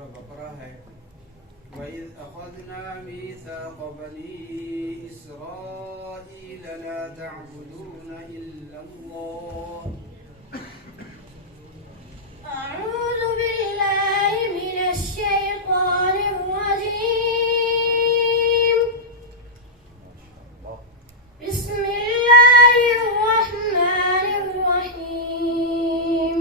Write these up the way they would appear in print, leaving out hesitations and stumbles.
सूरह बकरा है। वइज़ अख़ज़ना मीसाक़ बनी इस्राईल ला तअबुदून इल्लल्लाह। أعوذ بالله من الشيطان الرجيم. بسم الله الرحمن الرحيم.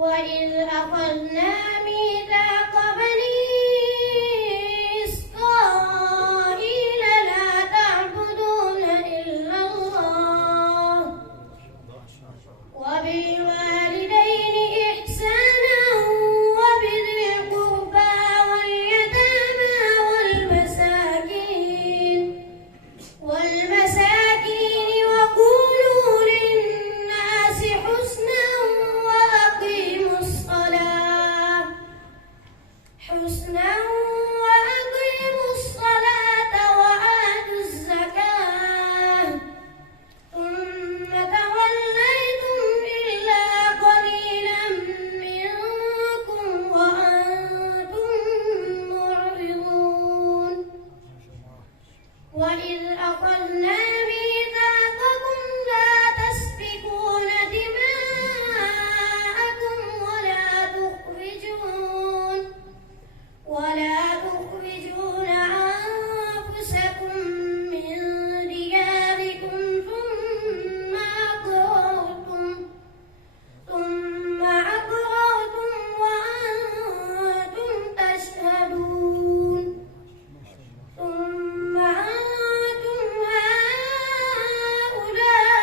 وإذ أخذنا ميثاق بني إسرائيل لا تعبدون إلا الله وبالوالدين إحسانا وبذي القربى واليتامى والمساكين وقولوا للناس حسنا وأقيموا الصلاة وآتوا الزكاة ثم توليتم إلا قليلا منكم وأنتم معرضون. وإذ أخذنا ميثاقكم لا تسفكون دماءكم ولا تخرجون أنفسكم من دياركم ثم أقررتم وأنتم تشهدون. ثم أنتم هؤلاء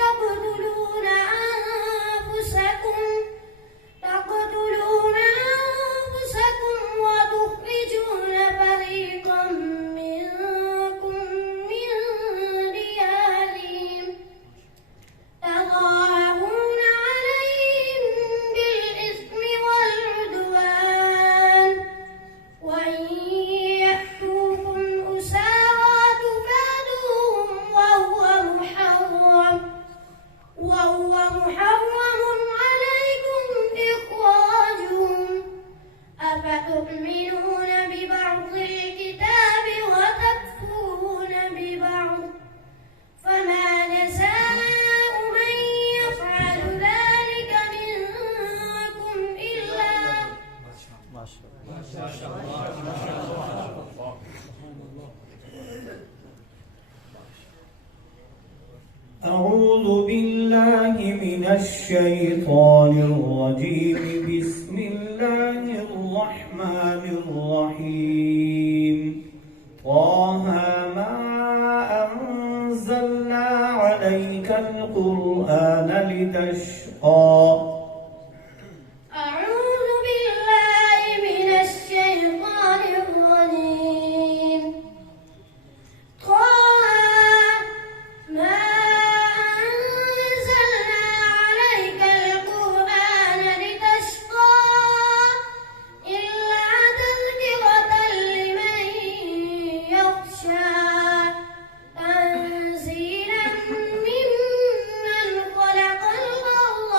تقتلون أنفسكم وتخرجون فريقا منكم من ديارهم تظاهرون عليهم بالإثم والعدوان وإن يأتوكم أسارى تفادوهم وهو محرم عليكم إخراجهم. أفتؤمنون ببعض الكتاب وتكفرون ببعض فما جزاء من يفعل ذلك منكم إلا أعوذ بالله من الشيطان الرجيم. بسم الله الرحمن الرحيم. طه ما أنزلنا عليك القرآن لتشقى. أعوذ بالله من الشيطان الرجيم. ما أنزلنا عليك القرآن لتشقى إلا تذكرة لمن يخشى تنزيلا ممن خلق الأرض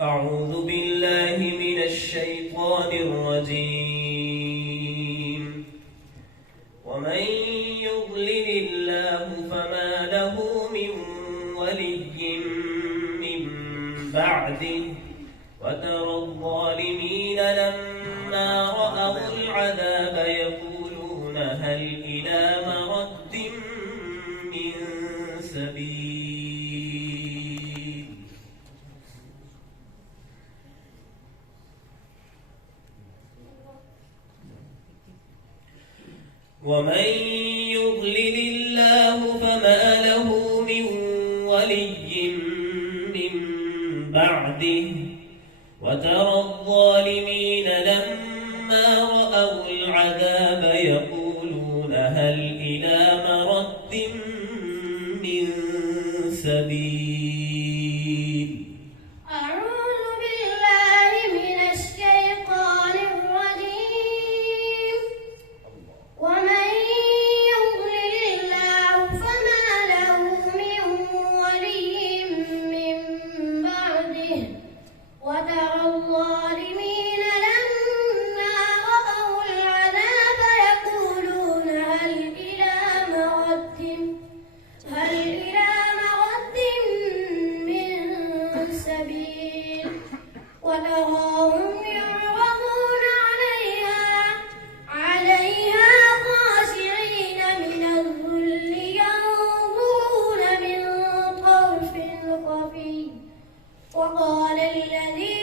أعوذ بالله من الشيطان الرجيم. ومن يضلل الله فما له من ولي من بعده وترى الظالمين لما رأوا العذاب يقولون هل إلى مرد من سبيل. ومن يضلل الله فما له من ولي من بعده وترى الظالمين لما رأوا العذاب يقولون هل إلى مرد من سبيل. أعوذ بالله من الشيطان الرجيم. ومن يضلل الله فما له من ولي من بعده وترى الظالمين لما رأوا العذاب يقولون هل إلى مرد من سبيل. وتراهم يعرضون عليها خاشعين من الذل ينظرون من طرف خفي. وقال الذين